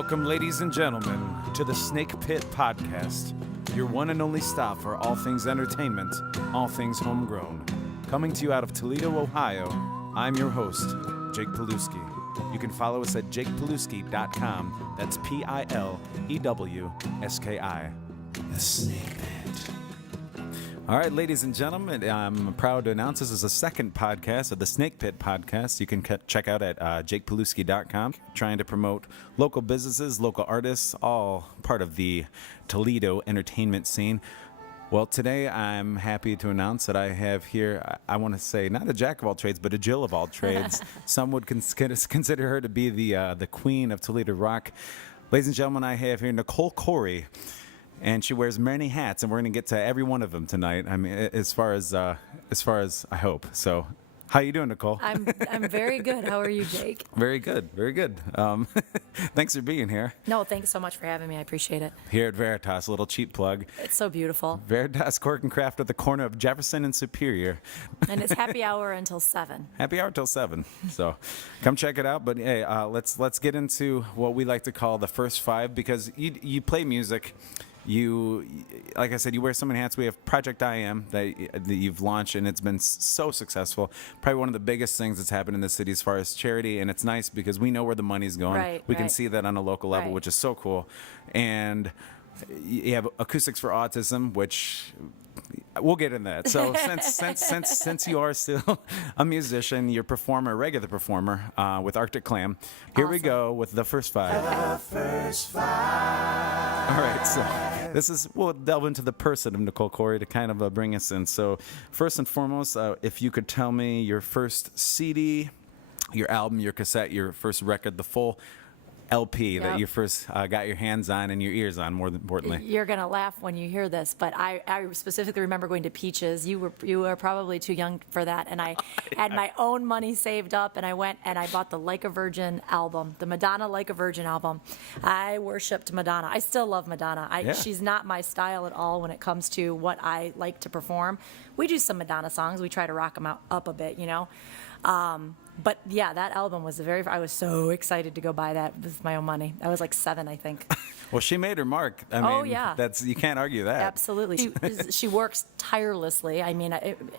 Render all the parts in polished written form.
Welcome, ladies and gentlemen, to the Snake Pit Podcast, your one and only stop for all things entertainment, all things homegrown. Coming to you out of Toledo, Ohio, I'm your host, Jake Pilewski. You can follow us at jakepilewski.com. That's Pilewski. The Snake Pit. All right, ladies and gentlemen, I'm proud to announce this is the second podcast of the Snake Pit Podcast. You can check out at jakepilewski.com, trying to promote local businesses, local artists, all part of the Toledo entertainment scene. Well, today I'm happy to announce that I have here, I want to say, not a jack of all trades, but a Jill of all trades. Some would consider her to be the queen of Toledo rock. Ladies and gentlemen, I have here Nicole Khoury. And she wears many hats, and we're going to get to every one of them tonight. I mean, as far as I hope. So, how you doing, Nicole? I'm very good. How are you, Jake? Very good, very good. Thanks for being here. No, thanks so much for having me. I appreciate it. Here at Veritas, a little cheap plug. It's so beautiful. Veritas Cork and Craft at the corner of Jefferson and Superior. And it's happy hour until 7. Happy hour till 7. So, come check it out. But hey, let's get into what we like to call the first five, because you play music. You, like I said, you wear so many hats. We have Project I Am that you've launched, and it's been so successful. Probably one of the biggest things that's happened in the city as far as charity, and it's nice because we know where the money's going. We can see that on a local level, which is so cool. And you have Acoustics for Autism, which we'll get into that. So since you are still a musician, you're a regular performer with Arctic Clam. Here we go with the first five. The first five. All right, so we'll delve into the person of Nicole Khoury to kind of bring us in. So first and foremost, if you could tell me your first CD, your album, your cassette, your first record, the full LP that you first got your hands on and your ears on, more importantly. You're gonna laugh when you hear this, but I specifically remember going to Peaches. You were probably too young for that, and I had my own money saved up, and I went and I bought the Like a Virgin album, the Madonna Like a Virgin album. I worshipped Madonna. I still love Madonna. She's not my style at all when it comes to what I like to perform. We do some Madonna songs. We try to rock them up a bit, you know. But yeah, that album was I was so excited to go buy that with my own money. I was like 7, I think. Well, she made her mark. I mean, you can't argue that. Absolutely. She works tirelessly. I mean,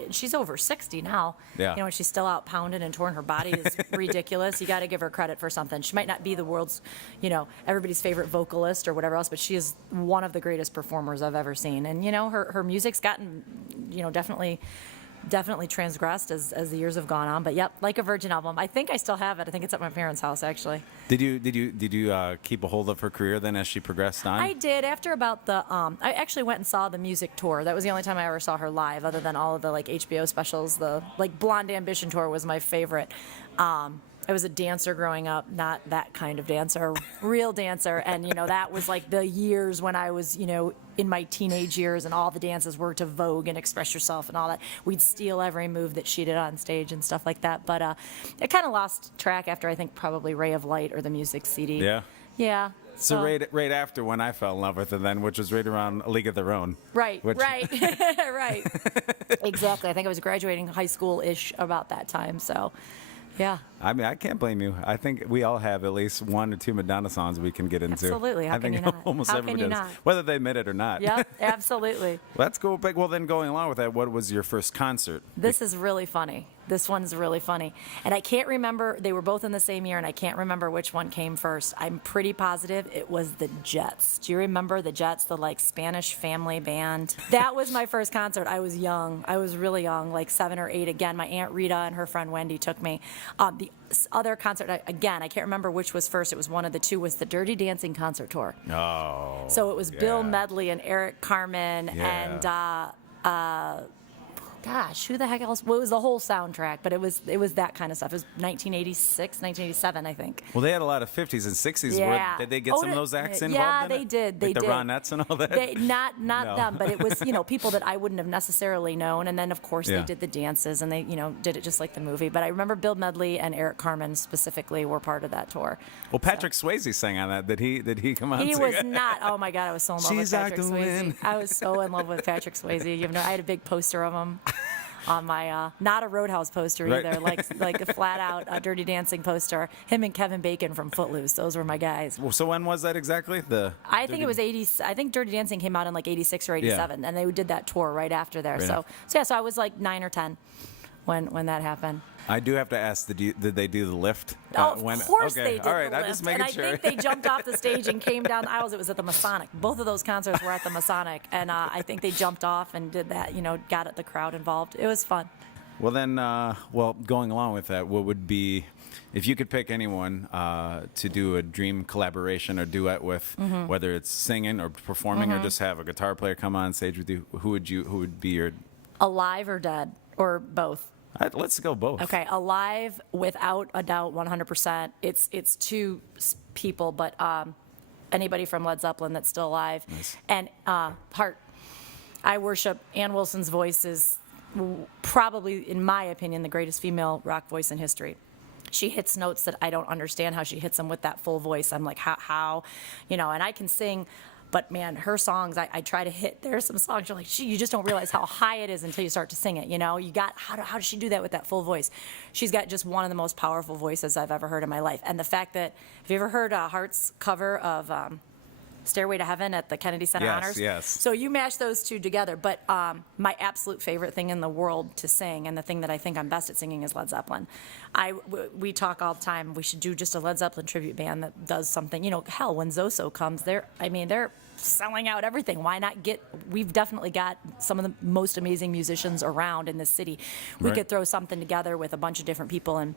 she's over 60 now. Yeah. You know, she's still out pounding and touring. Her body is ridiculous. You got to give her credit for something. She might not be the world's, everybody's favorite vocalist or whatever else, but she is one of the greatest performers I've ever seen. And, her music's gotten, definitely transgressed as the years have gone on. But yep, Like a Virgin album. I think I still have it. I think it's at my parents' house, actually. Did you keep a hold of her career then as she progressed on? I did. After about I actually went and saw the music tour. That was the only time I ever saw her live, other than all of the HBO specials. The Blonde Ambition tour was my favorite. I was a dancer growing up, not that kind of dancer, real dancer. And, that was like the years when I was, in my teenage years, and all the dances were to Vogue and Express Yourself and all that. We'd steal every move that she did on stage and stuff like that. But it kind of lost track after, I think, probably Ray of Light or the music CD. Yeah? Yeah. So right after when I fell in love with her then, which was right around A League of Their Own. Right. Right. Exactly. I think I was graduating high school-ish about that time, so... Yeah. I mean, I can't blame you. I think we all have at least 1 or 2 Madonna songs we can get into. Absolutely. How can you not? Almost everybody does, whether they admit it or not. Yeah, absolutely. Let's go back. Well, then going along with that, what was your first concert? This is really funny. This one's really funny. And I can't remember. They were both in the same year, and I can't remember which one came first. I'm pretty positive it was the Jets. Do you remember the Jets, the Spanish family band? That was my first concert. I was young. I was really young, 7 or 8. Again, my Aunt Rita and her friend Wendy took me. The other concert, again, I can't remember which was first. It was one of the two, was the Dirty Dancing concert tour. Oh. So it was Bill Medley and Eric Carmen and gosh, who the heck else? Well, it was the whole soundtrack, but it was that kind of stuff. It was 1986, 1987, I think. Well, they had a lot of 50s and 60s. Yeah. Did they get some of those acts involved yeah, in they it? did. They the did. Ronettes and all that? Not No. them, but it was, people that I wouldn't have necessarily known. And then, of course, they did the dances, and they, did it just like the movie. But I remember Bill Medley and Eric Carmen specifically were part of that tour. Well, Patrick Swayze sang on that. Did he come on? He was not. Oh my God, I was so in love with Patrick Swayze. I was so in love with Patrick Swayze. I had a big poster of him on my not a Roadhouse poster Right. either, like a flat out Dirty Dancing poster. Him and Kevin Bacon from Footloose. Those were my guys. Well, so when was that exactly? I think it was 80. I think Dirty Dancing came out in like 86 or 87, and they did that tour right after there. Right So yeah, so I was like 9 or 10 when that happened. I do have to ask, did they do the lift? Oh, of course okay. they did. All right, the I'm lift. just making and sure. I think they jumped off the stage and came down the aisles. It was at the Masonic. Both of those concerts were at the Masonic, and I think they jumped off and did that. Got the crowd involved. It was fun. Well, then, going along with that, what would be, if you could pick anyone to do a dream collaboration or duet with, whether it's singing or performing or just have a guitar player come on stage with you, who would be your? Alive or dead or both? Let's go both. Okay, alive without a doubt, 100%. It's two people, but anybody from Led Zeppelin that's still alive. Nice. And Heart. I worship Ann Wilson's voice is probably, in my opinion, the greatest female rock voice in history. She hits notes that I don't understand how she hits them with that full voice. I'm like, how, and I can sing, but man, her songs, I try to hit. There's some songs you're like, you just don't realize how high it is until you start to sing it. How does she do that with that full voice? She's got just one of the most powerful voices I've ever heard in my life. And the fact that, have you ever heard Heart's cover of Stairway to Heaven at the Kennedy Center Honors? Yes. So you mash those two together. But my absolute favorite thing in the world to sing, and the thing that I think I'm best at singing, is Led Zeppelin. We talk all the time. We should do just a Led Zeppelin tribute band that does something. Hell, when Zoso comes, they're selling out everything. Why not we've definitely got some of the most amazing musicians around in this city. We Right. could throw something together with a bunch of different people and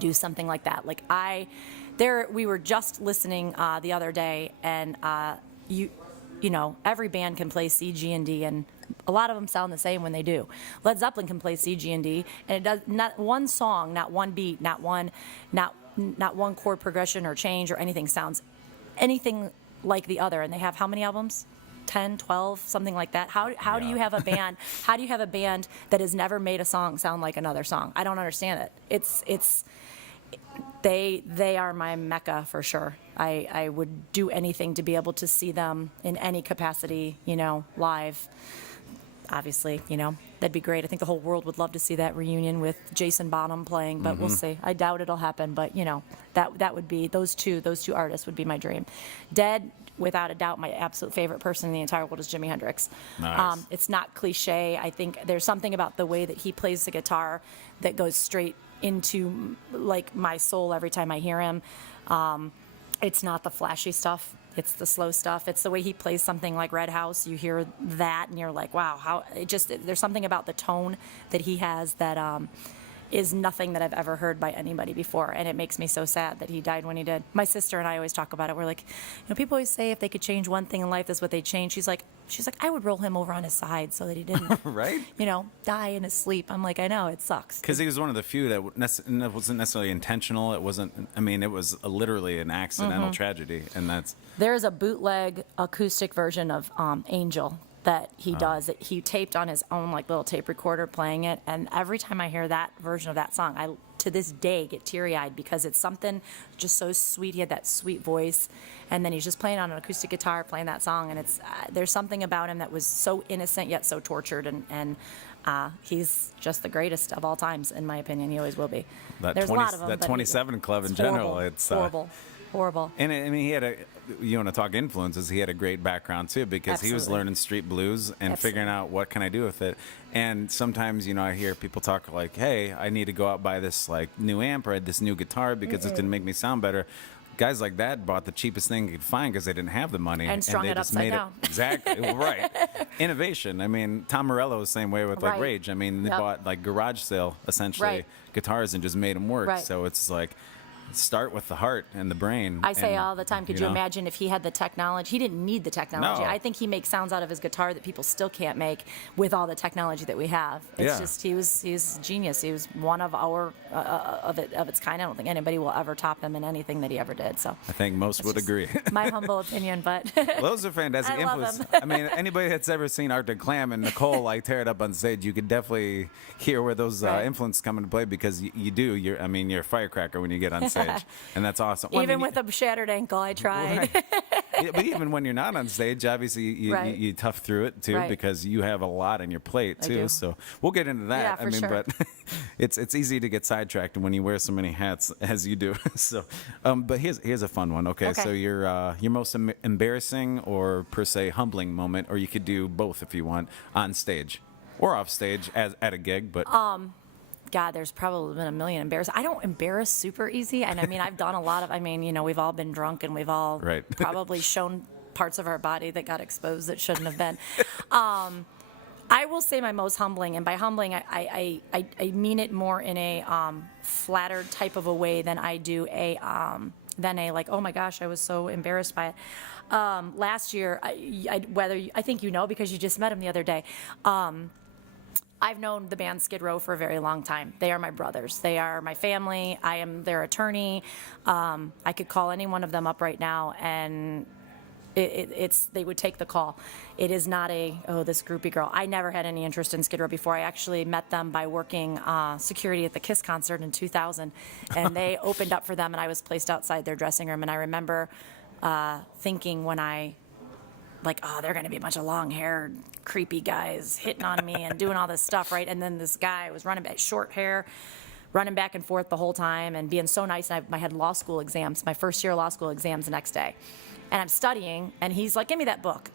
do something like that. We were just listening the other day, and every band can play C, G, and D, and a lot of them sound the same when they do. Led Zeppelin can play C, G, and D, and it does not one song, not one beat, not one chord progression or change or anything sounds anything like the other. And they have how many albums? 10, 12, something like that. How do you have a band? How do you have a band that has never made a song sound like another song? I don't understand it. They are my mecca for sure. I would do anything to be able to see them in any capacity, live. Obviously, that'd be great. I think the whole world would love to see that reunion with Jason Bonham playing, but we'll see. I doubt it'll happen, but that would be those two artists would be my dream. Dead, without a doubt, my absolute favorite person in the entire world is Jimi Hendrix. Nice. It's not cliche. I think there's something about the way that he plays the guitar that goes straight into like my soul every time I hear him. It's not the flashy stuff. It's the slow stuff. It's the way he plays something like Red House. You hear that and you're like, wow, there's something about the tone that he has that is nothing that I've ever heard by anybody before. And it makes me so sad that he died when he did. My sister and I always talk about it. We're like, people always say if they could change one thing in life, that's what they'd change. She's like, I would roll him over on his side so that he didn't, Right? Die in his sleep. I'm like, I know, it sucks. Because he was one of the few that wasn't necessarily intentional. It wasn't. I mean, it was literally an accidental tragedy, and that's. There's a bootleg acoustic version of Angel that he does. That he taped on his own little tape recorder playing it, and every time I hear that version of that song, I to this day get teary-eyed because it's something just so sweet. He had that sweet voice, and then he's just playing on an acoustic guitar playing that song, and it's there's something about him that was so innocent yet so tortured, and he's just the greatest of all times in my opinion. He always will be. There's a lot of them. That but 27 Club in general, it's horrible. And I mean, he had you want to talk influences, he had a great background too, because he was Absolutely. learning street blues and Absolutely. figuring out what can I do with it. And sometimes, I hear people talk like, hey, I need to go out buy this new amp or this new guitar because it's going to make me sound better. Guys like that bought the cheapest thing you could find because they didn't have the money. And strung they it just upside made down. It, exactly. Right. Innovation. I mean, Tom Morello was the same way with Right. Rage. I mean, they Yep. bought garage sale, essentially, Right. guitars and just made them work. Right. So it's start with the heart and the brain. I say and, all the time, could you imagine if he had the technology? He didn't need the technology. No. I think he makes sounds out of his guitar that people still can't make with all the technology that we have. It's Yeah. just he was genius. He was one of our of its kind. I don't think anybody will ever top him in anything that he ever did. So I think most would just agree. my humble opinion, but Those are fantastic I love influences. them. I mean, anybody that's ever seen Arctic Clam and Nicole tear it up on stage, you could definitely hear where those Right. influences come into play because you do. You're a firecracker when you get on stage, and that's awesome. Well, I even mean, with a shattered ankle, I tried. Right. But even when you're not on stage, obviously you tough through it too, Right. because you have a lot on your plate I too. do. So we'll get into that. Yeah, for sure. But it's easy to get sidetracked when you wear so many hats as you do. So, but here's a fun one. Okay. So your most embarrassing or per se humbling moment, or you could do both if you want, on stage or off stage as at a gig, but. God, there's probably been a million embarrassed. I don't embarrass super easy. And I mean, I've done a lot of, we've all been drunk and we've all Right. probably shown parts of our body that got exposed that shouldn't have been. I will say my most humbling, and by humbling, I mean it more in a flattered type of a way than I do than a like, oh my gosh, I was so embarrassed by it. Last year, I think you know because you just met him the other day. I've known the band Skid Row for a very long time. They are my brothers. They are my family. I am their attorney. I could call any one of them up right now, and they would take the call. It is not this groupie girl. I never had any interest in Skid Row before. I actually met them by working security at the Kiss concert in 2000, and they opened up for them, and I was placed outside their dressing room. And I remember thinking when they're going to be a bunch of long-haired, creepy guys hitting on me and doing all this stuff, right? And then this guy was running back, short hair, running back and forth the whole time and being so nice. And I had law school exams, my first year law school exams the next day. And I'm studying, and he's like, give me that book.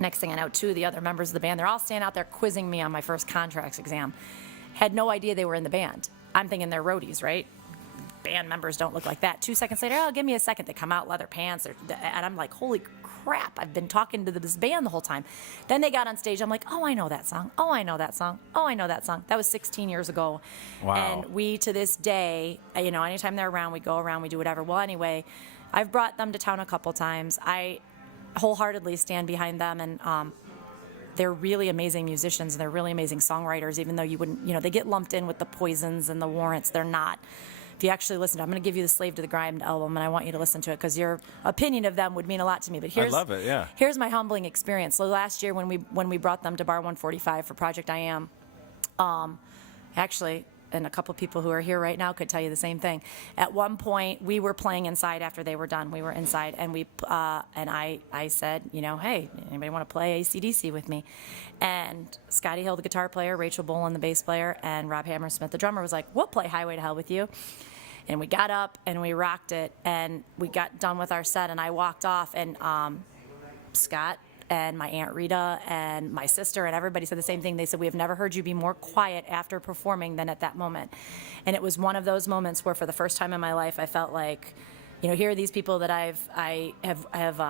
Next thing I know, two of the other members of the band, they're all standing out there quizzing me on my first contracts exam. Had no idea they were in the band. I'm thinking they're roadies, right? Band members don't look like that. 2 seconds later, give me a second. They come out, leather pants, and I'm like, holy crap, I've been talking to this band the whole time. Then they got on stage. I'm like, oh, I know that song. Oh, I know that song. Oh, I know that song. That was 16 years ago. Wow. And we, to this day, anytime they're around, we go around, we do whatever. Well, anyway, I've brought them to town a couple times. I wholeheartedly stand behind them, and they're really amazing musicians, and they're really amazing songwriters, even though you wouldn't, they get lumped in with the Poisons and the Warrants. They're not. If you actually listen, I'm going to give you the Slave to the Grind album, and I want you to listen to it because your opinion of them would mean a lot to me. But I love it, yeah. Here's my humbling experience. So last year when we brought them to Bar 145 for Project I Am, actually, and a couple people who are here right now could tell you the same thing. At one point, we were playing inside after they were done. We were inside, and I said, hey, anybody want to play AC/DC with me? And Scotty Hill, the guitar player, Rachel Bolan, the bass player, and Rob Hammersmith, the drummer, was like, we'll play Highway to Hell with you. And we got up, and we rocked it, and we got done with our set, and I walked off, and Scott and my Aunt Rita and my sister and everybody said the same thing. They said, we have never heard you be more quiet after performing than at that moment. And it was one of those moments where for the first time in my life, I felt like, here are these people that I have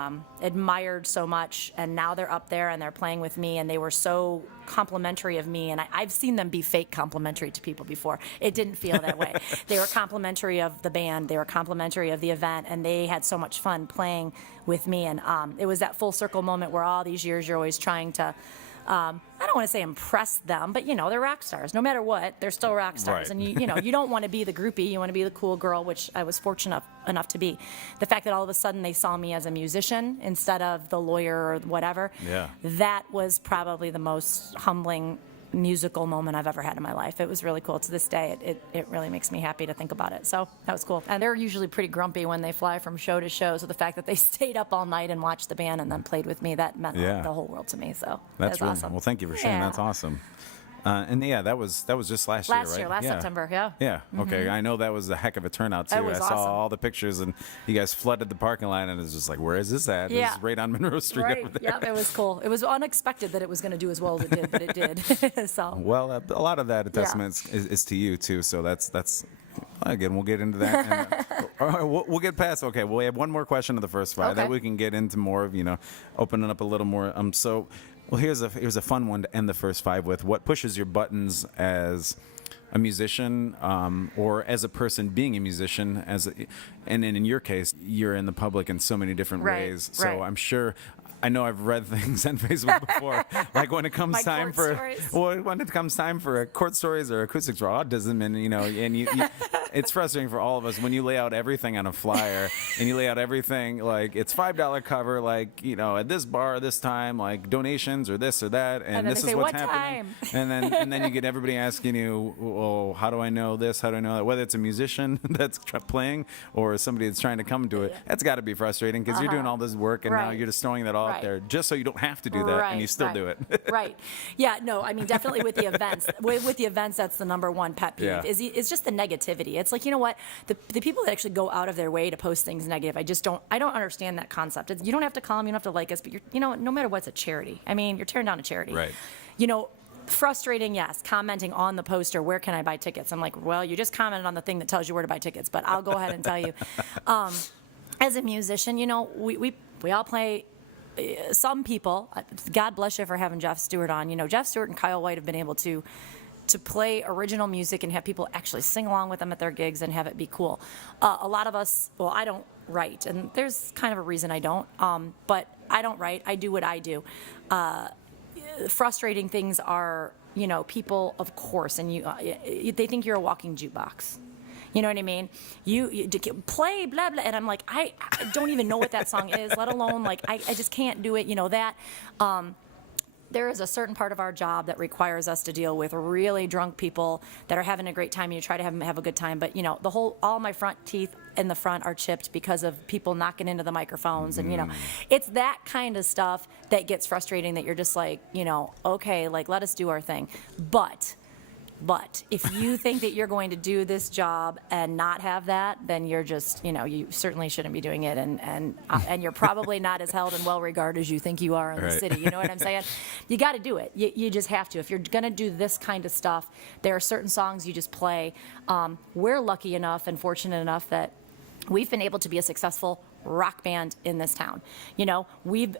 admired so much, and now they're up there and they're playing with me, and they were so complimentary of me. And I've seen them be fake complimentary to people before. It didn't feel that way. They were complimentary of the band. They were complimentary of the event, and they had so much fun playing with me. And it was that full circle moment where all these years you're always trying to, I don't want to say impress them, but they're rock stars. No matter what, they're still rock stars. Right. And you don't want to be the groupie. You want to be the cool girl, which I was fortunate enough to be. The fact that all of a sudden they saw me as a musician instead of the lawyer or whatever, that was probably the most humbling musical moment I've ever had in my life. It was really cool. To this day, it really makes me happy to think about it. So that was cool. And they're usually pretty grumpy when they fly from show to show. So the fact that they stayed up all night and watched the band and then played with me, that meant the whole world to me. So that's really awesome. Well, thank you for sharing. Yeah. That's awesome. That was just last year, right? Last September, yeah. Yeah. Okay. I know that was a heck of a turnout too. It was I saw awesome. all the pictures, and you guys flooded the parking lot, and it was just like, where is this at? Yeah. It's right on Monroe Street Right. over there. Yeah, it was cool. It was unexpected that it was going to do as well as it did, but it did. So. Well, a lot of that testament is to you too. So that's again, we'll get into that. And, we'll get past. Okay, we have one more question of the first five that we can get into more of. Opening up a little more. Well, here's a fun one to end the first five with. What pushes your buttons as a musician, or as a person being a musician? And in your case, you're in the public in so many different ways. So I'm sure. I know I've read things on Facebook before, like when it comes time for stories. court stories or acoustic for autism, and it's frustrating for all of us when you lay out everything on a flyer and you lay out everything like it's $5 cover, like, you know, at this bar this time, like donations or this or that, and then this they is say, what's "What happening." time? And then you get everybody asking you, "Oh, how do I know this? How do I know that?" Whether it's a musician that's playing or somebody that's trying to come to it, that's got to be frustrating because you're doing all this work and now Right. you're just throwing that all out Right. there just so you don't have to do that, and you still do it. Right. Yeah, no, I mean, definitely with the events. With the events, that's the number one pet peeve, Yeah. is just the negativity. It's like, you know what? The people that actually go out of their way to post things negative, I don't understand that concept. You don't have to call them, you don't have to like us, but no matter what, it's a charity. I mean, you're tearing down a charity. Right. You know, frustrating, yes. Commenting on the poster, where can I buy tickets? I'm like, well, you just commented on the thing that tells you where to buy tickets, but I'll go ahead and tell you. As a musician, you know, we all play. Some people, God bless you for having Jeff Stewart on. You know, Jeff Stewart and Kyle White have been able to play original music and have people actually sing along with them at their gigs and have it be cool. A lot of us, well, I don't write, and there's kind of a reason I don't, but I don't write. I do what I do. Frustrating things are, you know, people, of course, and they think you're a walking jukebox. You know what I mean? You play blah blah, and I'm like, I don't even know what that song is, let alone like I just can't do it. You know that. There is a certain part of our job that requires us to deal with really drunk people that are having a great time. And you try to have a good time, but you know, all my front teeth in the front are chipped because of people knocking into the microphones, and you know, it's that kind of stuff that gets frustrating. That you're just like, you know, okay, like let us do our thing, But if you think that you're going to do this job and not have that, then you're just, you know, you certainly shouldn't be doing it, and you're probably not as held and well regarded as you think you are in the city. You know what I'm saying? You got to do it. You just have to. If you're going to do this kind of stuff, there are certain songs you just play. We're lucky enough and fortunate enough that we've been able to be a successful rock band in this town. You know, we've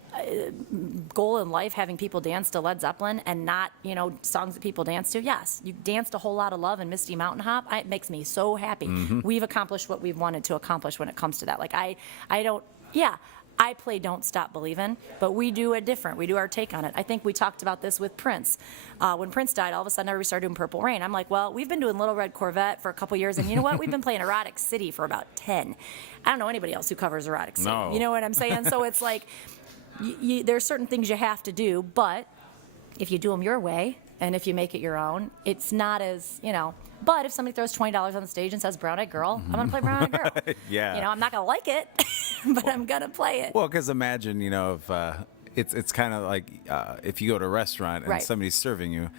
goal in life having people dance to Led Zeppelin and not, you know, songs that people dance to. Yes, you danced a whole lot of Love and Misty Mountain Hop. It makes me so happy. We've accomplished what we've wanted to accomplish when it comes to that. Like I don't. Yeah, I play Don't Stop Believin', but we do it different. We do our take on it. I think we talked about this with Prince. When Prince died, all of a sudden everybody started doing Purple Rain. I'm like, well, we've been doing Little Red Corvette for a couple years, and you know what? We've been playing Erotic City for about 10. I don't know anybody else who covers Erotic City. No. You know what I'm saying? So it's like, there's certain things you have to do, but if you do them your way, and if you make it your own, it's not as, you know. But if somebody throws $20 on the stage and says Brown Eyed Girl, I'm going to play Brown Eyed Girl. Yeah. You know, I'm not going to like it, but I'm going to play it. Well, because imagine, you know, if it's kind of like if you go to a restaurant and Right. somebody's serving you,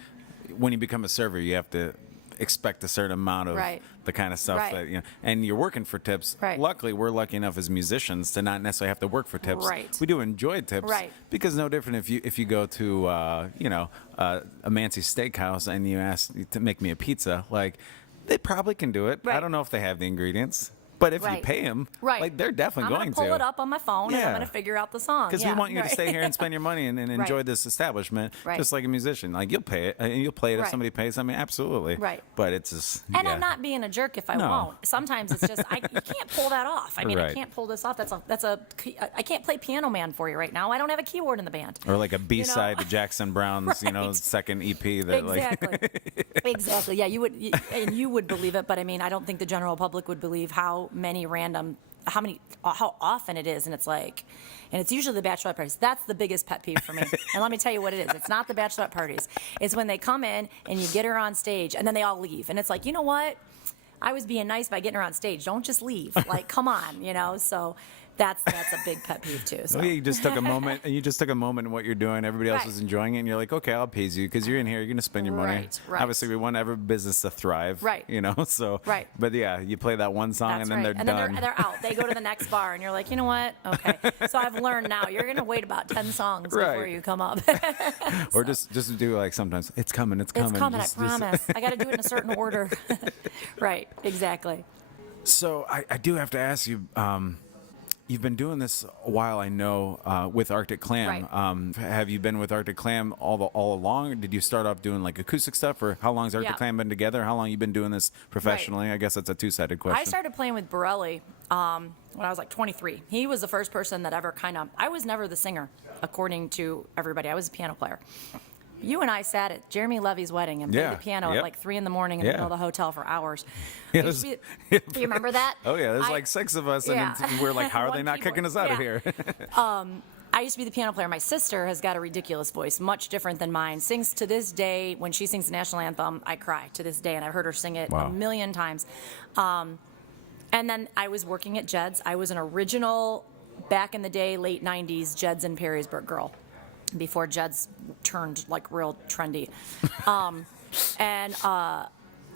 when you become a server, you have to expect a certain amount of Right. the kind of stuff Right. that, you know, and you're working for tips. Right. Luckily, we're lucky enough as musicians to not necessarily have to work for tips. Right. We do enjoy tips. Right. Because no different if you go to, you know, a Mancy Steakhouse and you ask to make me a pizza, like, they probably can do it. Right. I don't know if they have the ingredients. But if you Right. pay them, Right. like, they're definitely I'm going gonna to. pull it up on my phone and Yeah. I'm going to figure out the song. Because Yeah, we want you to right. stay here and spend your money and enjoy Right. this establishment, Right. just like a musician. Like, you'll pay it, and you'll play it if Right. somebody pays. I mean, absolutely. Right. But it's just, And yeah. I'm not being a jerk if I No. won't. Sometimes it's just you can't pull that off. I mean, I Right. can't pull this off. I can't play Piano Man for you right now. I don't have a keyboard in the band. Or like a B-side to Jackson Brown's, you know, Right. second EP. That Exactly. Exactly. Yeah, you would believe it, but I mean, I don't think the general public would believe how often it is, and it's like, and it's usually the bachelorette parties. That's the biggest pet peeve for me. And let me tell you what it is. It's not the bachelorette parties. It's when they come in and you get her on stage, and then they all leave, and it's like, you know what? I was being nice by getting her on stage. Don't just leave. Like, come on, you know. So that's a big pet peeve too. So. Oh, yeah, you just took a moment, and you just took a moment in what you're doing. Everybody else Right. is enjoying it, and you're like, okay, I'll pay you because you're in here. You're going to spend your money. Right. Obviously, we want every business to thrive. Right. You know, so. Right. But yeah, you play that one song, That's and then right. they're and done. then they're out. They go to the next bar, and you're like, you know what? Okay. So I've learned now. You're gonna wait about 10 songs before Right. you come up. Or just do like sometimes it's coming. It's coming. Just- I promise. I got to do it in a certain order. Right. Exactly. So I do have to ask you. You've been doing this a while, I know, with Arctic Clam. Right. Have you been with Arctic Clam all along? Or did you start off doing like acoustic stuff, or how long has Arctic Yeah. Clam been together? How long you been doing this professionally? I guess that's a two-sided question. I started playing with Borelli when I was like 23. He was the first person that ever I was never the singer, according to everybody. I was a piano player. You and I sat at Jeremy Levy's wedding and played the piano at like 3 in the morning in the middle of the hotel for hours. Do you remember that? Oh yeah, there's like 6 of us, and we're like, how are they not kicking us out of here? I used to be the piano player. My sister has got a ridiculous voice, much different than mine. Sings to this day. When she sings the national anthem, I cry to this day, and I've heard her sing it a million times. And then I was working at Jed's. I was an original, back in the day, late 90s, Jed's in Perrysburg girl, before Jed's turned like real trendy.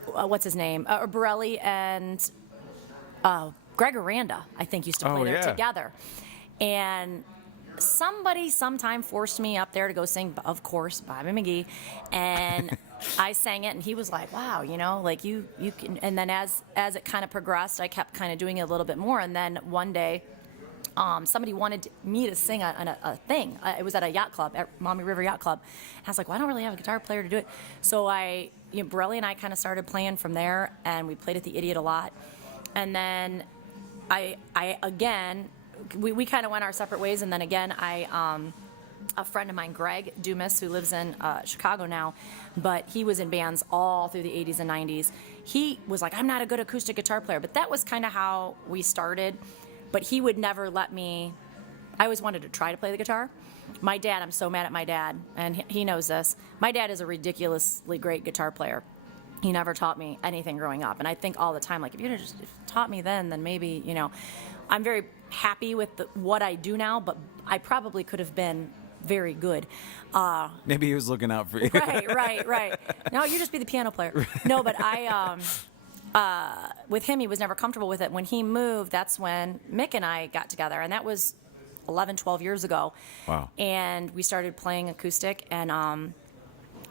What's his name? Borelli and Greg Aranda, I think, used to play there together. And somebody sometime forced me up there to go sing, of course, Bobby McGee, and I sang it, and he was like, wow, you know, like you can. And then as it kind of progressed, I kept kind of doing it a little bit more, and then one day somebody wanted me to sing a thing. It was at a yacht club, at Maumee River Yacht Club. And I was like, well, I don't really have a guitar player to do it. So Borelli and I kind of started playing from there, and we played at the Idiot a lot. And then we kind of went our separate ways. And then again, a friend of mine, Greg Dumas, who lives in Chicago now, but he was in bands all through the 80s and 90s. He was like, I'm not a good acoustic guitar player, but that was kind of how we started. But he would never let me. I always wanted to try to play the guitar. My dad, I'm so mad at my dad, and he knows this. My dad is a ridiculously great guitar player. He never taught me anything growing up. And I think all the time, like, if you'd have just taught me then maybe, you know. I'm very happy with what I do now, but I probably could have been very good. Maybe he was looking out for you. Right. No, you just be the piano player. No, but with him, he was never comfortable with it. When he moved, that's when Mick and I got together, and that was 11, 12 years ago. Wow. And we started playing acoustic, and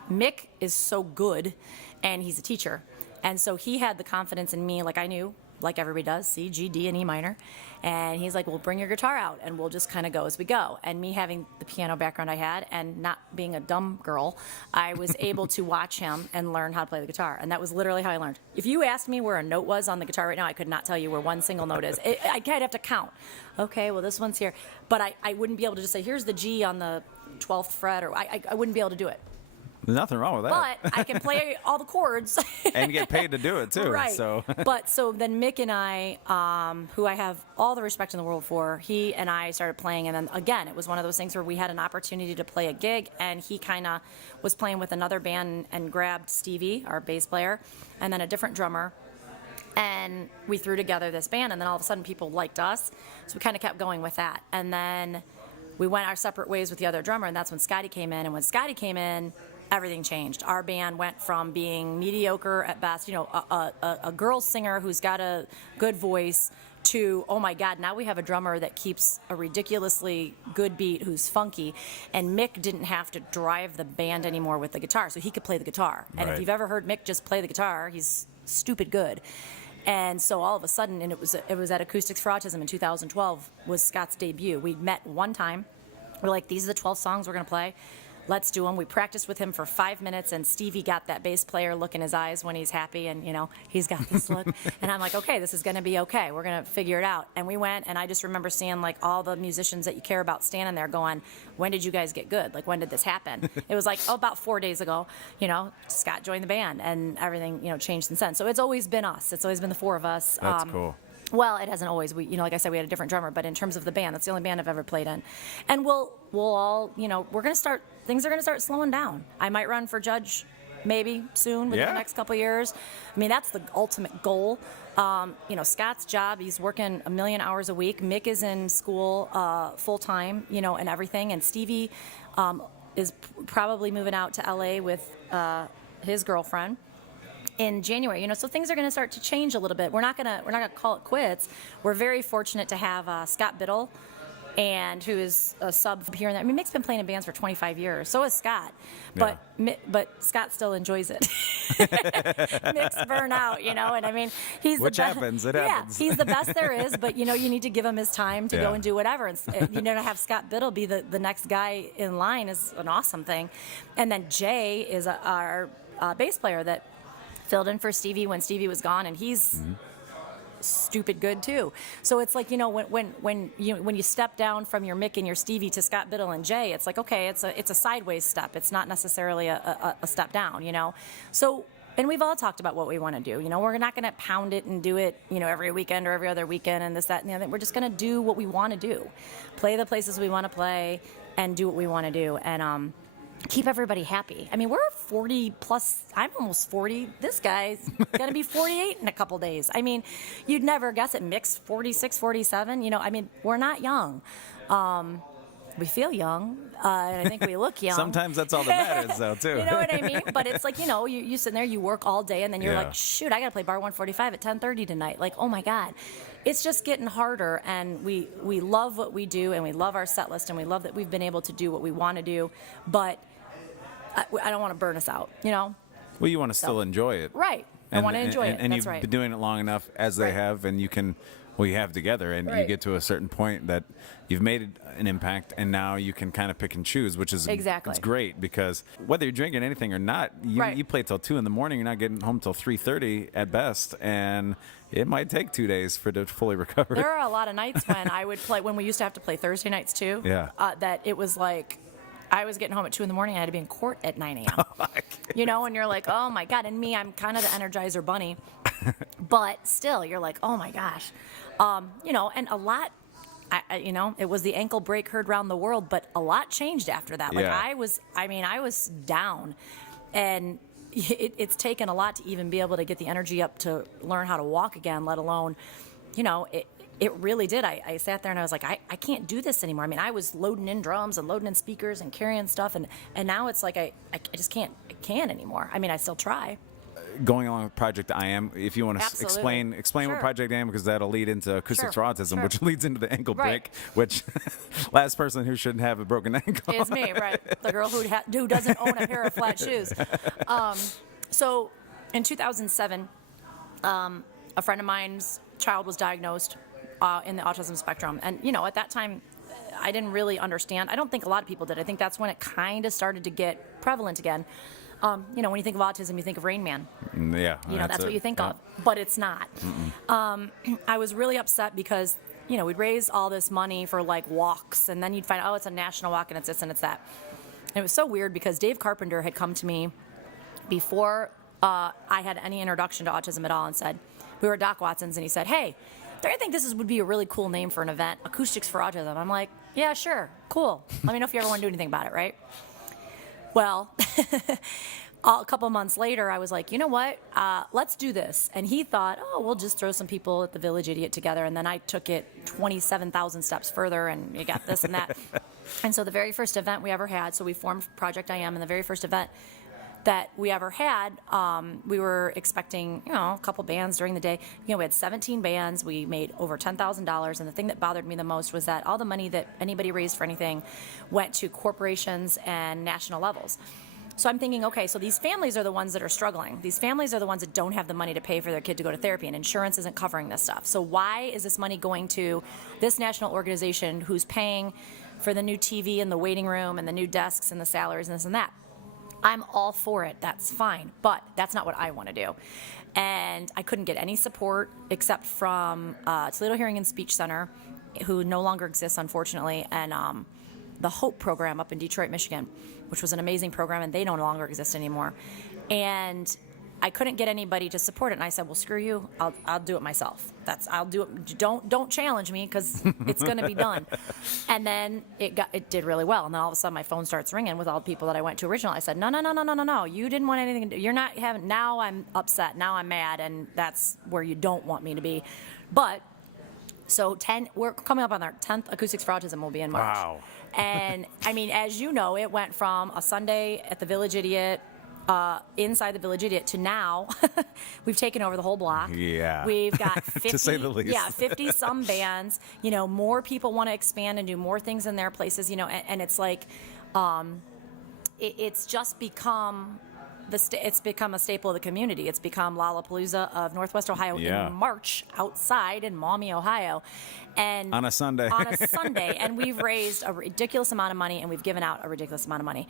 Mick is so good, and he's a teacher. And so he had the confidence in me, like I knew, like everybody does, C, G, D, and E minor. And he's like, well, bring your guitar out, and we'll just kind of go as we go. And me having the piano background I had and not being a dumb girl, I was able to watch him and learn how to play the guitar. And that was literally how I learned. If you asked me where a note was on the guitar right now, I could not tell you where one single note is. I'd have to count. Okay, well, this one's here. But I wouldn't be able to just say, here's the G on the 12th fret, or I wouldn't be able to do it. There's nothing wrong with that. But I can play all the chords. And get paid to do it, too. Right. So then Mick and I, who I have all the respect in the world for, he and I started playing. And then, again, it was one of those things where we had an opportunity to play a gig. And he kind of was playing with another band and grabbed Stevie, our bass player, and then a different drummer. And we threw together this band. And then all of a sudden people liked us. So we kind of kept going with that. And then we went our separate ways with the other drummer. And that's when Scotty came in. And when Scotty came in, everything changed. Our band went from being mediocre at best, you know, a girl singer who's got a good voice, to, oh my God, now we have a drummer that keeps a ridiculously good beat, who's funky. And Mick didn't have to drive the band anymore with the guitar, so he could play the guitar. And if you've ever heard Mick just play the guitar, he's stupid good. And so all of a sudden, and it was at Acoustics for Autism in 2012, was Scott's debut. We met one time. We're like, these are the 12 songs we're going to play. Let's do them. We practiced with him for 5 minutes, and Stevie got that bass player look in his eyes when he's happy, and, you know, he's got this look. And I'm like, okay, this is going to be okay. We're going to figure it out. And we went, and I just remember seeing, like, all the musicians that you care about standing there going, when did you guys get good? Like, when did this happen? It was like, about 4 days ago, you know, Scott joined the band, and everything, you know, changed since then. So it's always been us. It's always been the four of us. That's cool. Well, it hasn't always. We, you know, like I said, we had a different drummer, but in terms of the band, that's the only band I've ever played in. And we'll all, you know, things are going to start slowing down. I might run for judge maybe soon within the next couple of years. I mean, that's the ultimate goal. You know, Scott's job, he's working 1 million hours a week. Mick is in school full time, you know, and everything. And Stevie is probably moving out to LA with his girlfriend in January, you know, so things are going to start to change a little bit. We're not gonna call it quits. We're very fortunate to have Scott Biddle, and who is a sub here and there. I mean, Mick's been playing in bands for 25 years. So is Scott, but Scott still enjoys it. Mick's burn out, you know, and I mean, he's which the best. happens. It happens. He's the best there is, but you know, you need to give him his time to go and do whatever. And you know, to have Scott Biddle be the next guy in line is an awesome thing. And then Jay is our bass player that filled in for Stevie when Stevie was gone, and he's stupid good too. So it's like, when you step down from your Mick and your Stevie to Scott Biddle and Jay, it's like, okay, it's a sideways step. It's not necessarily a step down, So, and we've all talked about what we want to do. We're not going to pound it and do it, every weekend or every other weekend and this, that, and the other. We're just going to do what we want to do, play the places we want to play, and do what we want to do, and keep everybody happy. I mean, we're 40 plus. I'm almost 40. This guy's going to be 48 in a couple days. I mean, you'd never guess it. Mix 46, 47. I mean, we're not young. We feel young, and I think we look young. Sometimes that's all that matters, though, too. You know what I mean? But it's like, you sit there, you work all day, and then you're Yeah. like, shoot, I got to play Bar 145 at 10:30 tonight. Like, oh my God. It's just getting harder, and we love what we do, and we love our set list, and we love that we've been able to do what we want to do, but I don't want to burn us out, Well, you want to still enjoy it. Right. I want to enjoy it. And That's you've right. been doing it long enough, as they Right. have, and you have together, and you Right. get to a certain point that you've made an impact, and now you can kind of pick and choose, which is Exactly. it's great, because whether you're drinking anything or not, you, Right. you play till 2 a.m. You're not getting home till 3:30 at best, and it might take 2 days for it to fully recover. There are a lot of nights when I would play, when we used to have to play Thursday nights too, Yeah. that it was like, I was getting home at 2 a.m. I had to be in court at 9 a.m. And you're like, oh my God. And me, I'm kind of the Energizer bunny. But still, you're like, oh my gosh. And a lot, it was the ankle break heard around the world, but a lot changed after that. Like Yeah. I was down. And it's taken a lot to even be able to get the energy up to learn how to walk again, let alone, it really did. I sat there and I was like, I can't do this anymore. I mean, I was loading in drums and loading in speakers and carrying stuff, and now it's like I just can't anymore. I mean, I still try. Going along with Project I Am, if you want to Absolutely. explain Sure. what Project I Am, because that'll lead into Acoustics for Autism, Sure. which leads into the ankle Right. break, which last person who shouldn't have a broken ankle. It's me, right? The girl who doesn't own a pair of flat shoes. So in 2007, a friend of mine's child was diagnosed in the autism spectrum. And, at that time, I didn't really understand. I don't think a lot of people did. I think that's when it kind of started to get prevalent again. When you think of autism, you think of Rain Man. Yeah. That's what it. you think Yeah. of, but it's not. I was really upset because, we'd raise all this money for like walks, and then you'd find, it's a national walk, and it's this and it's that. And it was so weird because Dave Carpenter had come to me before I had any introduction to autism at all and said, we were at Doc Watson's, and he said, hey, don't you think this would be a really cool name for an event, Acoustics for Autism? I'm like, yeah, sure, cool. Let me know if you ever want to do anything about it, right? Well, a couple months later, I was like, you know what? Let's do this. And he thought, we'll just throw some people at the Village Idiot together. And then I took it 27,000 steps further, and you got this and that. And so the very first event we ever had, so we formed Project I Am, and the very first event that we ever had, we were expecting, a couple bands during the day. We had 17 bands. We made over $10,000. And the thing that bothered me the most was that all the money that anybody raised for anything went to corporations and national levels. So I'm thinking, okay, so these families are the ones that are struggling. These families are the ones that don't have the money to pay for their kid to go to therapy, and insurance isn't covering this stuff. So why is this money going to this national organization who's paying for the new TV in the waiting room and the new desks and the salaries and this and that? I'm all for it. That's fine. But that's not what I want to do. And I couldn't get any support except from Toledo Hearing and Speech Center, who no longer exists, unfortunately, and the HOPE program up in Detroit, Michigan, which was an amazing program, and they no longer exist anymore. And I couldn't get anybody to support it, and I said, well, screw you. I'll do it myself. I'll do it. Don't challenge me, because it's going to be done. And then it did really well. And then all of a sudden my phone starts ringing with all the people that I went to originally. I said, no. You didn't want anything to do. You're not having, now I'm upset. Now I'm mad. And that's where you don't want me to be. But so we're coming up on our 10th Acoustics for Autism will be in March. Wow. And I mean, as you know, it went from a Sunday at the Village Idiot, inside the Village Idiot, to now we've taken over the whole block. Yeah. We've got 50, to say the least. Yeah, 50 some bands. More people want to expand and do more things in their places. And it's like, it's just become it's become a staple of the community. It's become Lollapalooza of Northwest Ohio in March outside in Maumee, Ohio. And on a Sunday. And we've raised a ridiculous amount of money, and we've given out a ridiculous amount of money.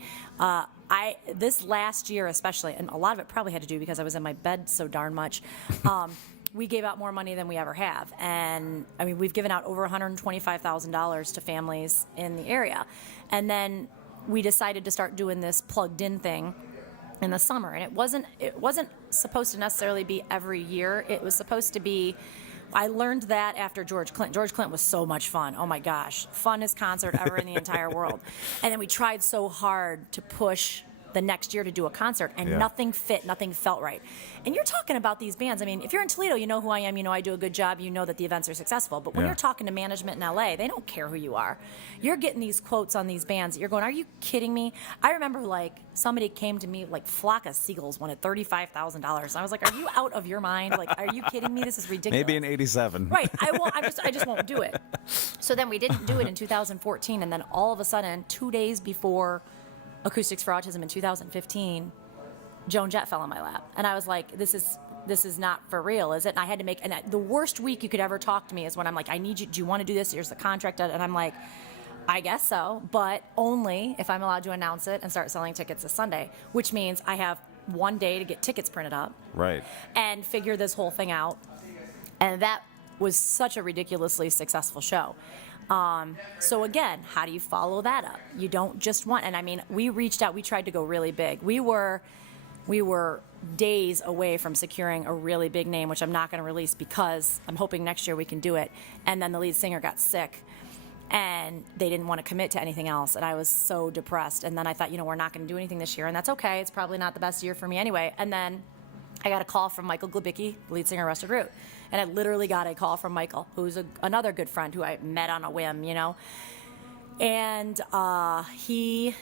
This last year especially, and a lot of it probably had to do because I was in my bed so darn much, we gave out more money than we ever have. And I mean, we've given out over $125,000 to families in the area. And then we decided to start doing this plugged in thing in the summer. And it wasn't supposed to necessarily be every year. It was supposed to be, I learned that after George Clinton. George Clinton was so much fun. Oh my gosh. Funnest concert ever in the entire world. And then we tried so hard to push the next year to do a concert, and nothing fit, nothing felt right. And you're talking about these bands. I mean, if you're in Toledo, you know who I am, you know I do a good job, you know that the events are successful. But when you're talking to management in LA, they don't care who you are. You're getting these quotes on these bands that you're going, are you kidding me? I remember like somebody came to me, like Flock of Seagulls wanted $35,000. I was like, are you out of your mind? Like, are you kidding me? This is ridiculous. Maybe in 87. Right. I just won't do it. So then we didn't do it in 2014, and then all of a sudden, 2 days before Acoustics for Autism in 2015, Joan Jett fell in my lap. And I was like, this is not for real, is it? And I had to make, and the worst week you could ever talk to me is when I'm like, I need you, do you want to do this? Here's the contract. And I'm like, I guess so, but only if I'm allowed to announce it and start selling tickets this Sunday, which means I have 1 day to get tickets printed up. Right. And figure this whole thing out. And that was such a ridiculously successful show. So again, how do you follow that up? You don't just want, and I mean, we reached out, we tried to go really big. We were days away from securing a really big name, which I'm not going to release because I'm hoping next year we can do it. And then the lead singer got sick and they didn't want to commit to anything else. And I was so depressed. And then I thought, we're not going to do anything this year, and that's okay. It's probably not the best year for me anyway. And then I got a call from Michael Glebicki, lead singer of Rusted Root. And I literally got a call from Michael, who's another good friend who I met on a whim, And he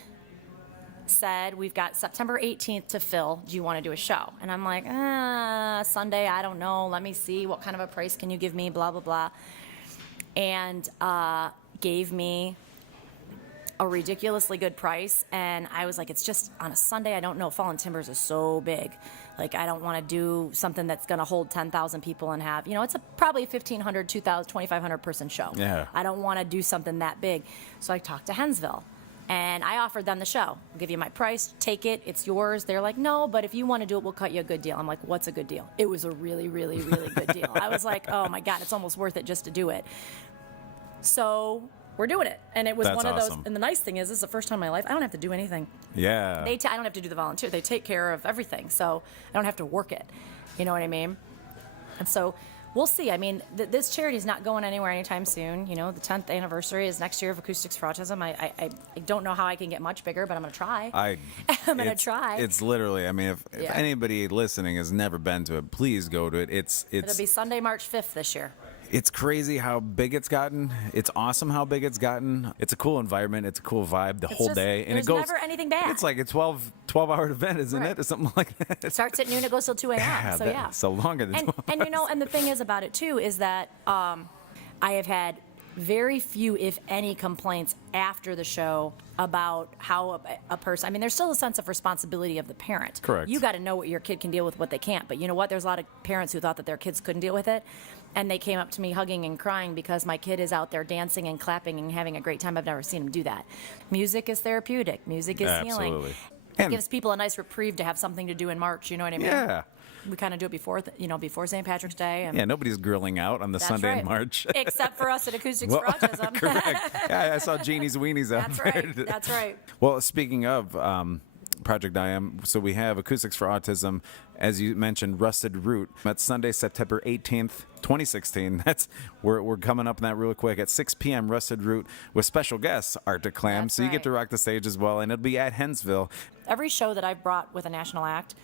said, we've got September 18th to fill. Do you want to do a show? And I'm like, Sunday, I don't know. Let me see. What kind of a price can you give me? Blah, blah, blah. And gave me a ridiculously good price. And I was like, it's just on a Sunday. I don't know. Fallen Timbers is so big. Like, I don't want to do something that's going to hold 10,000 people and have, it's probably a 1,500, 2,000, 2,500 person show. Yeah. I don't want to do something that big. So I talked to Hensville, and I offered them the show. I'll give you my price, take it, it's yours. They're like, no, but if you want to do it, we'll cut you a good deal. I'm like, what's a good deal? It was a really, really, really good deal. I was like, oh my God, it's almost worth it just to do it. So we're doing it. And it was one of those. And the nice thing is, this is the first time in my life, I don't have to do anything. Yeah. I don't have to do the volunteer. They take care of everything. So I don't have to work it. You know what I mean? And so we'll see. I mean, this charity is not going anywhere anytime soon. The 10th anniversary is next year of Acoustics for Autism. I don't know how I can get much bigger, but I'm going to try. I'm going to try. It's literally, I mean, if anybody listening has never been to it, please go to it. It'll be Sunday, March 5th this year. It's crazy how big it's gotten. It's awesome how big it's gotten. It's a cool environment. It's a cool vibe the whole day. And there's never anything bad. It's like a 12-hour event, isn't it? Or something like that. It starts at noon, it goes till 2 a.m. So longer than 12 and and the thing is about it too is that I have had very few, if any, complaints after the show about how a person, I mean, there's still a sense of responsibility of the parent. Correct. You got to know what your kid can deal with, what they can't. But you know what? There's a lot of parents who thought that their kids couldn't deal with it. And they came up to me hugging and crying because my kid is out there dancing and clapping and having a great time. I've never seen him do that. Music is therapeutic. Music is healing. Absolutely. It gives people a nice reprieve to have something to do in March. You know what I mean? Yeah. We kind of do it before, before St. Patrick's Day. And nobody's grilling out on the Sunday in March. Except for us at Acoustics for Autism. Correct. Yeah, I saw Jeannie's Weenies out there. That's right. Well, speaking of Project I Am, so we have Acoustics for Autism, as you mentioned, Rusted Root. That's Sunday, September 18th, 2016. We're coming up on that real quick at 6 p.m. Rusted Root with special guests Arctic Clam. That's so you get to rock the stage as well, and it'll be at Hensville. Every show that I've brought with a national act,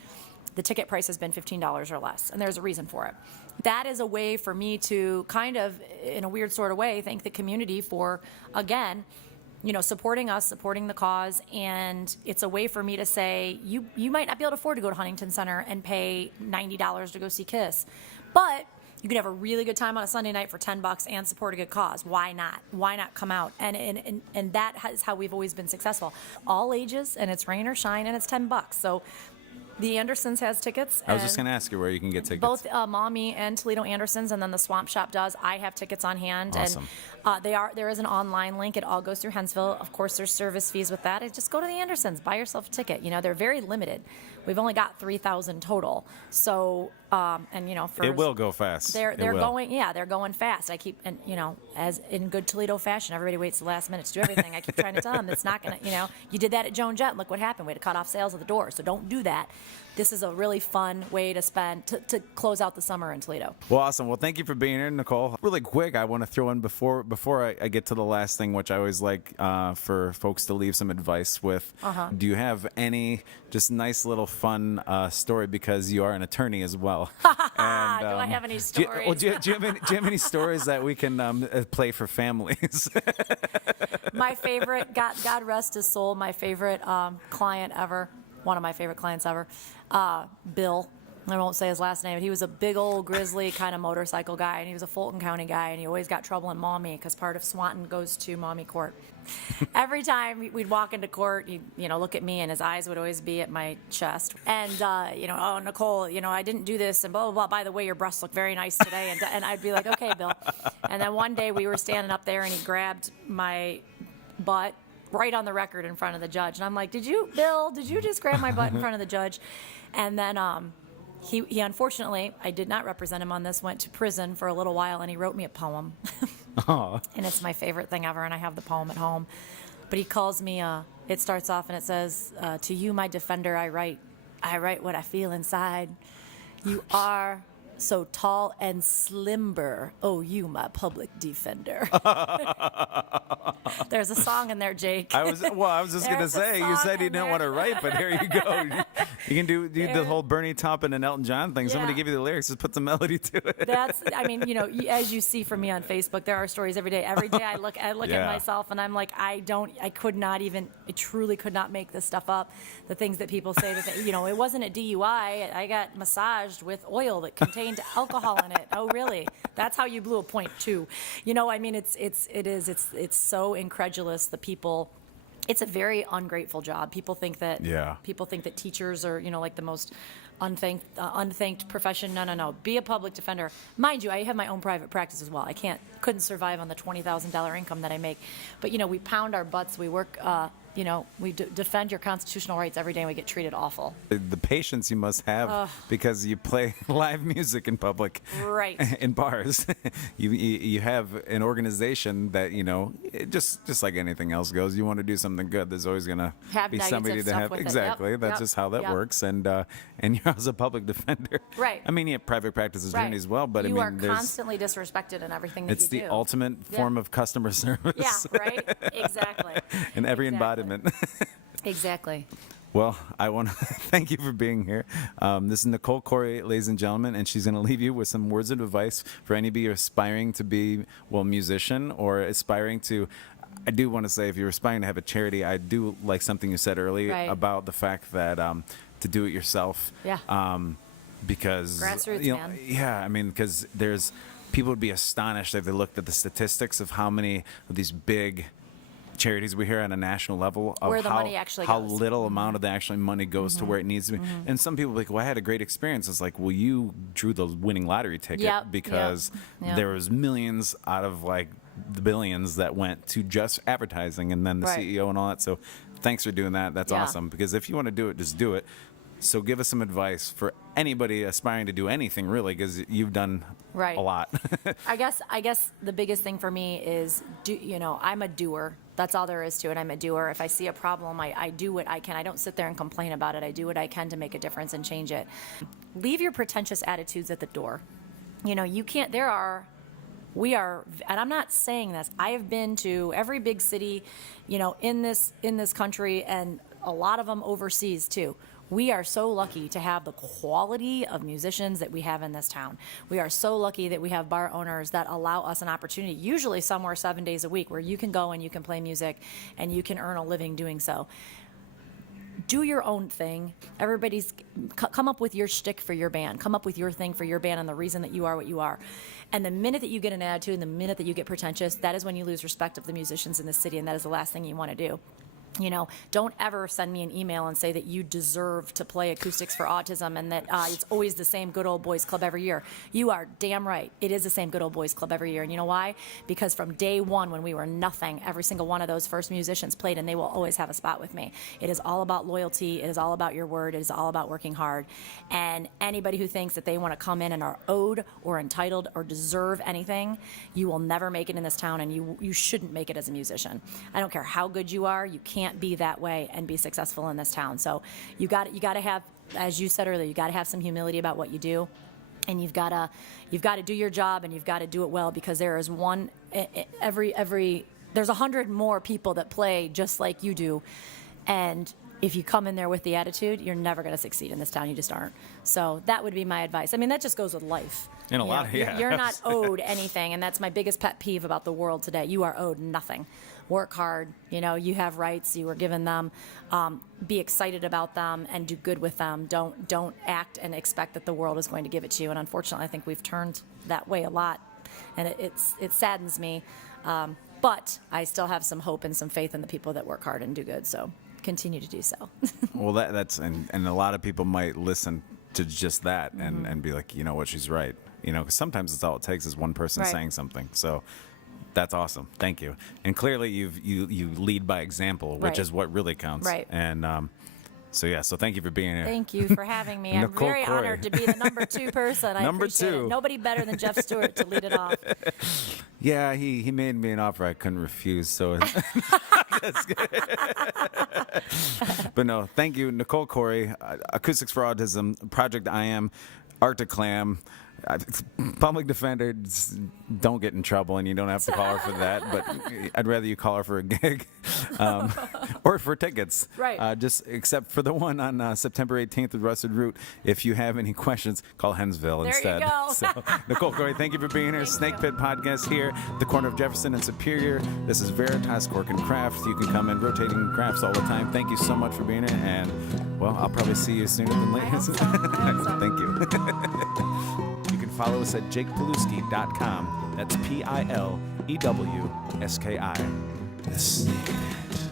the ticket price has been $15 or less, and there's a reason for it. That is a way for me to kind of, in a weird sort of way, thank the community for, again, supporting us, supporting the cause, and it's a way for me to say, you might not be able to afford to go to Huntington Center and pay $90 to go see KISS, but you can have a really good time on a Sunday night for $10 and support a good cause. Why not? Why not come out? And that is how we've always been successful. All ages, and it's rain or shine, and it's $10. So The Andersons has tickets. I was just going to ask you where you can get tickets. Both Mommy and Toledo Andersons, and then the Swamp Shop does. I have tickets on hand. Awesome. And there is an online link. It all goes through Hensville. Of course, there's service fees with that. Just go to the Andersons, buy yourself a ticket. They're very limited. We've only got 3,000 total. So, it will go fast. They're going fast. I keep, as in good Toledo fashion, everybody waits the last minute to do everything. I keep trying to tell them it's not going to, you did that at Joan Jett. Look what happened. We had to cut off sales at the door. So don't do that. This is a really fun way to close out the summer in Toledo. Well, awesome. Well, thank you for being here, Nicole. Really quick, I want to throw in before I get to the last thing, which I always like for folks to leave some advice with. Do you have any just nice little fun story, because you are an attorney as well? And, do I have any stories? Do you have any stories that we can play for families? My favorite, God rest his soul, my favorite client ever, one of my favorite clients ever, Bill. I won't say his last name, but he was a big old grizzly kind of motorcycle guy, and he was a Fulton County guy, and he always got trouble in Maumee because part of Swanton goes to Maumee Court. Every time we'd walk into court, he'd look at me, and his eyes would always be at my chest. And oh, Nicole, I didn't do this, and blah blah blah. By the way, your breasts look very nice today. And I'd be like, okay, Bill. And then one day we were standing up there, and he grabbed my butt right on the record in front of the judge, and I'm like, Bill, did you just grab my butt in front of the judge? And then he unfortunately, I did not represent him on this, went to prison for a little while, and he wrote me a poem. And it's my favorite thing ever, and I have the poem at home. But he calls me, it starts off and it says, to you, my defender, I write what I feel inside. You are so tall and slimber, oh, you, my public defender. There's a song in there, Jake. I was just going to say, you said you didn't want to write, but here you go. You can do the whole Bernie Taupin and Elton John thing. Somebody give you the lyrics, just put some melody to it. As you see from me on Facebook, there are stories every day. Every day I look at myself, and I'm like, I truly could not make this stuff up. The things that people say that, it wasn't a DUI. I got massaged with oil that contained alcohol in it. Oh, really? That's how you blew a point too. It's so incredulous. The people. It's a very ungrateful job. People think that teachers are, like the most unthanked profession. No. Be a public defender. Mind you, I have my own private practice as well. Couldn't survive on the $20,000 income that I make. But we pound our butts. We work. We defend your constitutional rights every day, and we get treated awful. The patience you must have because you play live music in public, right? In bars, you have an organization that just like anything else goes. You want to do something good. There's always going to be somebody to have exactly. Yep. That's just how that works. And you're as a public defender, right? I mean, you have private practice attorney as well, but you are constantly disrespected in everything that you do. It's the ultimate form of customer service. Yeah, right. Exactly. In every embodiment. Exactly. Well, I want to thank you for being here. This is Nicole Khoury, ladies and gentlemen, and she's going to leave you with some words of advice for anybody aspiring to be, a musician or aspiring to. I do want to say, if you're aspiring to have a charity, I do like something you said earlier about the fact that to do it yourself. Yeah. Because grassroots, man. Yeah, I mean, because people would be astonished if they looked at the statistics of how many of these big charities we hear on a national level of where the money actually how goes. Little amount of the actual money goes to where it needs to be. And some people are like, well, I had a great experience. It's like, well, you drew the winning lottery ticket because there was millions out of the billions that went to just advertising and then the CEO and all that. So thanks for doing that. That's awesome, because if you want to do it, just do it. So give us some advice for anybody aspiring to do anything, really, because you've done a lot. I guess the biggest thing for me is, I'm a doer. That's all there is to it. I'm a doer. If I see a problem, I do what I can. I don't sit there and complain about it. I do what I can to make a difference and change it. Leave your pretentious attitudes at the door. You can't, we are, and I'm not saying this, I have been to every big city, in this country, and a lot of them overseas too. We are so lucky to have the quality of musicians that we have in this town. We are so lucky that we have bar owners that allow us an opportunity, usually somewhere 7 days a week, where you can go and you can play music and you can earn a living doing so. Do your own thing. Everybody's come up with your shtick for your band. Come up with your thing for your band and the reason that you are what you are. And the minute that you get an attitude and the minute that you get pretentious, that is when you lose respect of the musicians in the city, and that is the last thing you want to do. Don't ever send me an email and say that you deserve to play Acoustics for Autism and that it's always the same good old boys club every year. You are damn right. It is the same good old boys club every year. And you know why? Because from day one, when we were nothing, every single one of those first musicians played, and they will always have a spot with me. It is all about loyalty. It is all about your word. It is all about working hard. And anybody who thinks that they want to come in and are owed or entitled or deserve anything, you will never make it in this town, and you shouldn't make it as a musician. I don't care how good you are. You can't be that way and be successful in this town. So you got to have, as you said earlier, you got to have some humility about what you do, and you've got to do your job, and you've got to do it well, because there is there's 100 more people that play just like you do, and if you come in there with the attitude, you're never going to succeed in this town. You just aren't. So that would be my advice. I mean, that just goes with life. In a lot, yeah. You're not owed anything, and that's my biggest pet peeve about the world today. You are owed nothing. Work hard. You have rights. You were given them. Be excited about them and do good with them. Don't act and expect that the world is going to give it to you. And unfortunately, I think we've turned that way a lot, and it saddens me. But I still have some hope and some faith in the people that work hard and do good. So continue to do so. Well, that's and a lot of people might listen to just that and be like, you know what, she's right. 'Cause sometimes it's all it takes is one person Right. saying something. So that's awesome. Thank you. And clearly you lead by example, which Right. is what really counts. Right. And so thank you for being here. Thank you for having me. I'm Nicole very Khoury. honored to be the number 2 person. I Number appreciate 2. it. Nobody better than Jeff Stewart to lead it off. Yeah, he made me an offer I couldn't refuse. So, that's good. But no, thank you, Nicole Khoury, Acoustics for Autism, Project I Am, Arctic Clam. Public defender, don't get in trouble, and you don't have to call her for that. But I'd rather you call her for a gig, or for tickets. Right. Just except for the one on September 18th with Rusted Root. If you have any questions, call Hensville There instead. you go. So, Nicole Khoury, thank you for being here. Thank Snake you. Pit Podcast here, at the corner of Jefferson and Superior. This is Veritas Cork and Craft. You can come in rotating crafts all the time. Thank you so much for being here, and well, I'll probably see you sooner than later. I hope so. I hope so. Thank you. You can follow us at jakepilewski.com. That's Pilewski. The Snake Pit.